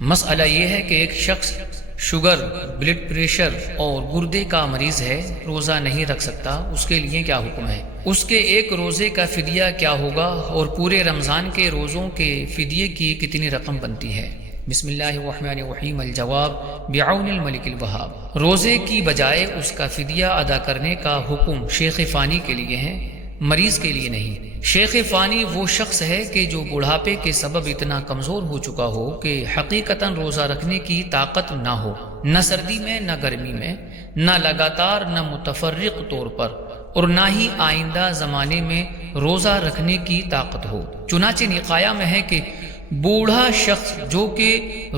مسئلہ یہ ہے کہ ایک شخص شوگر، بلڈ پریشر اور گردے کا مریض ہے، روزہ نہیں رکھ سکتا، اس کے لیے کیا حکم ہے؟ اس کے ایک روزے کا فدیہ کیا ہوگا اور پورے رمضان کے روزوں کے فدیے کی کتنی رقم بنتی ہے؟ بسم اللہ الرحمن الرحیم۔ الجواب بعون الملک الوہاب۔ روزے کی بجائے اس کا فدیہ ادا کرنے کا حکم شیخ فانی کے لیے ہے، مریض کے لیے نہیں۔ شیخ فانی وہ شخص ہے کہ جو بڑھاپے کے سبب اتنا کمزور ہو چکا ہو کہ حقیقتاً روزہ رکھنے کی طاقت نہ ہو، نہ سردی میں نہ گرمی میں، نہ لگاتار نہ متفرق طور پر، اور نہ ہی آئندہ زمانے میں روزہ رکھنے کی طاقت ہو۔ چنانچہ نقایہ میں ہے کہ بوڑھا شخص جو کہ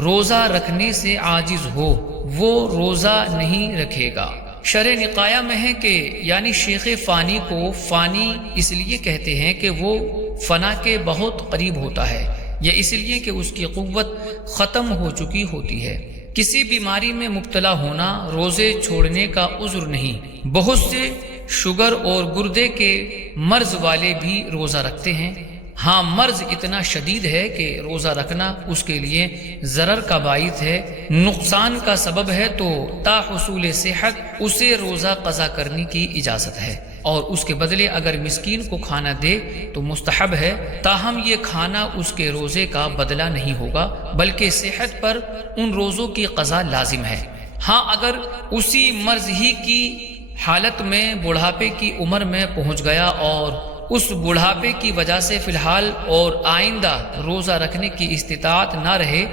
روزہ رکھنے سے عاجز ہو وہ روزہ نہیں رکھے گا۔ شرح نقایہ میں ہے کہ یعنی شیخ فانی کو فانی اس لیے کہتے ہیں کہ وہ فنا کے بہت قریب ہوتا ہے، یا اس لیے کہ اس کی قوت ختم ہو چکی ہوتی ہے۔ کسی بیماری میں مبتلا ہونا روزے چھوڑنے کا عذر نہیں۔ بہت سے شوگر اور گردے کے مرض والے بھی روزہ رکھتے ہیں۔ ہاں، مرض اتنا شدید ہے کہ روزہ رکھنا اس کے لیے ضرر کا باعث ہے، نقصان کا سبب ہے، تو تا حصول صحت اسے روزہ قضا کرنے کی اجازت ہے، اور اس کے بدلے اگر مسکین کو کھانا دے تو مستحب ہے، تاہم یہ کھانا اس کے روزے کا بدلہ نہیں ہوگا بلکہ صحت پر ان روزوں کی قضا لازم ہے۔ ہاں، اگر اسی مرض ہی کی حالت میں بڑھاپے کی عمر میں پہنچ گیا اور اس بڑھاپے کی وجہ سے فی الحال اور آئندہ روزہ رکھنے کی استطاعت نہ رہے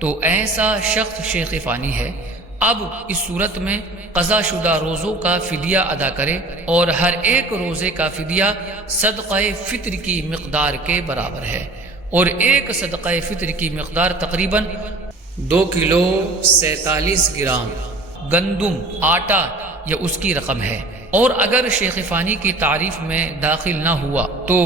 تو ایسا شخص شیخ فانی ہے۔ اب اس صورت میں قضا شدہ روزوں کا فدیہ ادا کرے، اور ہر ایک روزے کا فدیہ صدقہ فطر کی مقدار کے برابر ہے، اور ایک صدقہ فطر کی مقدار تقریباً 2 کلو 47 گرام گندم آٹا یا اس کی رقم ہے۔ اور اگر شیخ فانی کی تعریف میں داخل نہ ہوا تو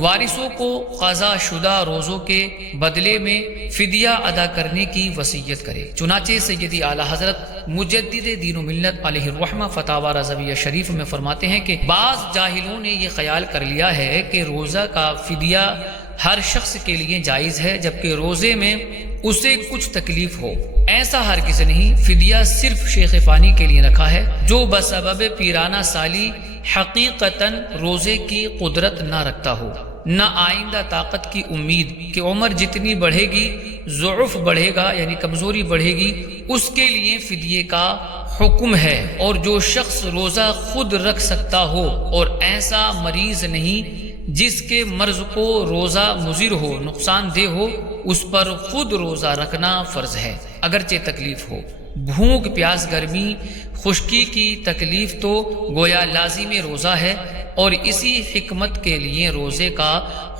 وارثوں کو قضا شدہ روزوں کے بدلے میں فدیہ ادا کرنے کی وصیت کرے۔ چنانچہ سیدی اعلیٰ حضرت مجدد دین و ملت علیہ الرحمہ فتاوی رضویہ شریف میں فرماتے ہیں کہ بعض جاہلوں نے یہ خیال کر لیا ہے کہ روزہ کا فدیہ ہر شخص کے لیے جائز ہے جبکہ روزے میں اسے کچھ تکلیف ہو۔ ایسا ہرگز نہیں، فدیہ صرف شیخ فانی کے لیے رکھا ہے جو بسبب پیرانہ سالی حقیقتاً روزے کی قدرت نہ رکھتا ہو، نہ آئندہ طاقت کی امید کہ عمر جتنی بڑھے گی ضعف بڑھے گا یعنی کمزوری بڑھے گی، اس کے لیے فدیے کا حکم ہے۔ اور جو شخص روزہ خود رکھ سکتا ہو اور ایسا مریض نہیں جس کے مرض کو روزہ مضر ہو، نقصان دہ ہو، اس پر خود روزہ رکھنا فرض ہے اگرچہ تکلیف ہو۔ بھوک، پیاس، گرمی، خشکی کی تکلیف تو گویا لازم روزہ ہے، اور اسی حکمت کے لیے روزے کا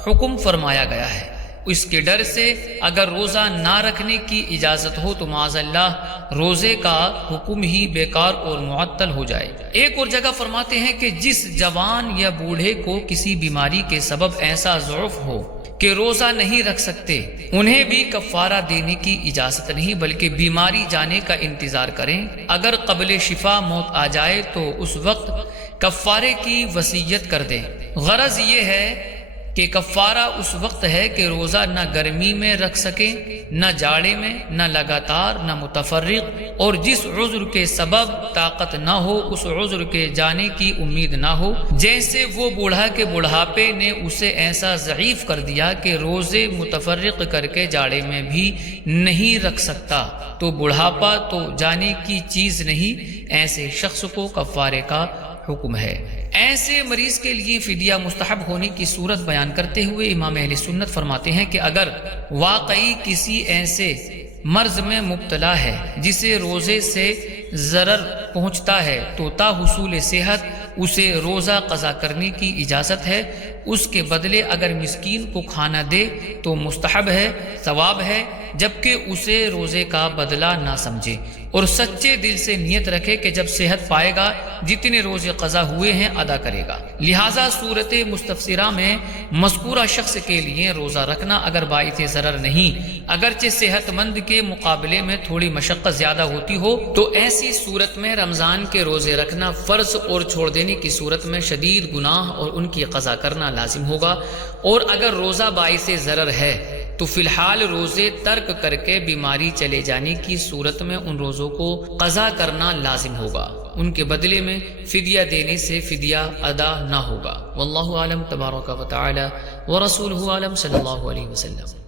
حکم فرمایا گیا ہے۔ اس کے ڈر سے اگر روزہ نہ رکھنے کی اجازت ہو تو معاذ اللہ روزے کا حکم ہی بیکار اور معطل ہو جائے۔ ایک اور جگہ فرماتے ہیں کہ جس جوان یا بوڑھے کو کسی بیماری کے سبب ایسا ضعف ہو کہ روزہ نہیں رکھ سکتے، انہیں بھی کفارہ دینے کی اجازت نہیں بلکہ بیماری جانے کا انتظار کریں۔ اگر قبل شفا موت آ جائے تو اس وقت کفارے کی وصیت کر دیں۔ غرض یہ ہے کہ کفارہ اس وقت ہے کہ روزہ نہ گرمی میں رکھ سکیں، نہ جاڑے میں، نہ لگاتار، نہ متفرق، اور جس عذر کے سبب طاقت نہ ہو، اس عذر کے جانے کی امید نہ ہو۔ جیسے وہ بوڑھا کے بڑھاپے نے اسے ایسا ضعیف کر دیا کہ روزے متفرق کر کے جاڑے میں بھی نہیں رکھ سکتا، تو بڑھاپا تو جانے کی چیز نہیں، ایسے شخص کو کفارے کا حکم ہے۔ ایسے مریض کے لیے فدیہ مستحب ہونے کی صورت بیان کرتے ہوئے امام اہل سنت فرماتے ہیں کہ اگر واقعی کسی ایسے مرض میں مبتلا ہے جسے روزے سے ضرر پہنچتا ہے تو تا حصول صحت اسے روزہ قضا کرنے کی اجازت ہے۔ اس کے بدلے اگر مسکین کو کھانا دے تو مستحب ہے، ثواب ہے، جبکہ اسے روزے کا بدلہ نہ سمجھے، اور سچے دل سے نیت رکھے کہ جب صحت پائے گا جتنے روزے قضا ہوئے ہیں ادا کرے گا۔ لہٰذا صورت مستفسرہ میں مذکورہ شخص کے لیے روزہ رکھنا اگر باعث ضرر نہیں، اگرچہ صحت مند کے مقابلے میں تھوڑی مشقت زیادہ ہوتی ہو، تو ایسی صورت میں رمضان کے روزے رکھنا فرض اور چھوڑ دینے کی صورت میں شدید گناہ اور ان کی قضا کرنا لازم ہوگا۔ اور اگر روزہ باعث ضرر ہے تو فی الحال روزے ترک کر کے بیماری چلے جانے کی صورت میں ان روزوں کو قضا کرنا لازم ہوگا، ان کے بدلے میں فدیہ دینے سے فدیہ ادا نہ ہوگا۔ واللہ اعلم تبارک و تعالی ورسولہ اعلم صلی اللہ علیہ وسلم۔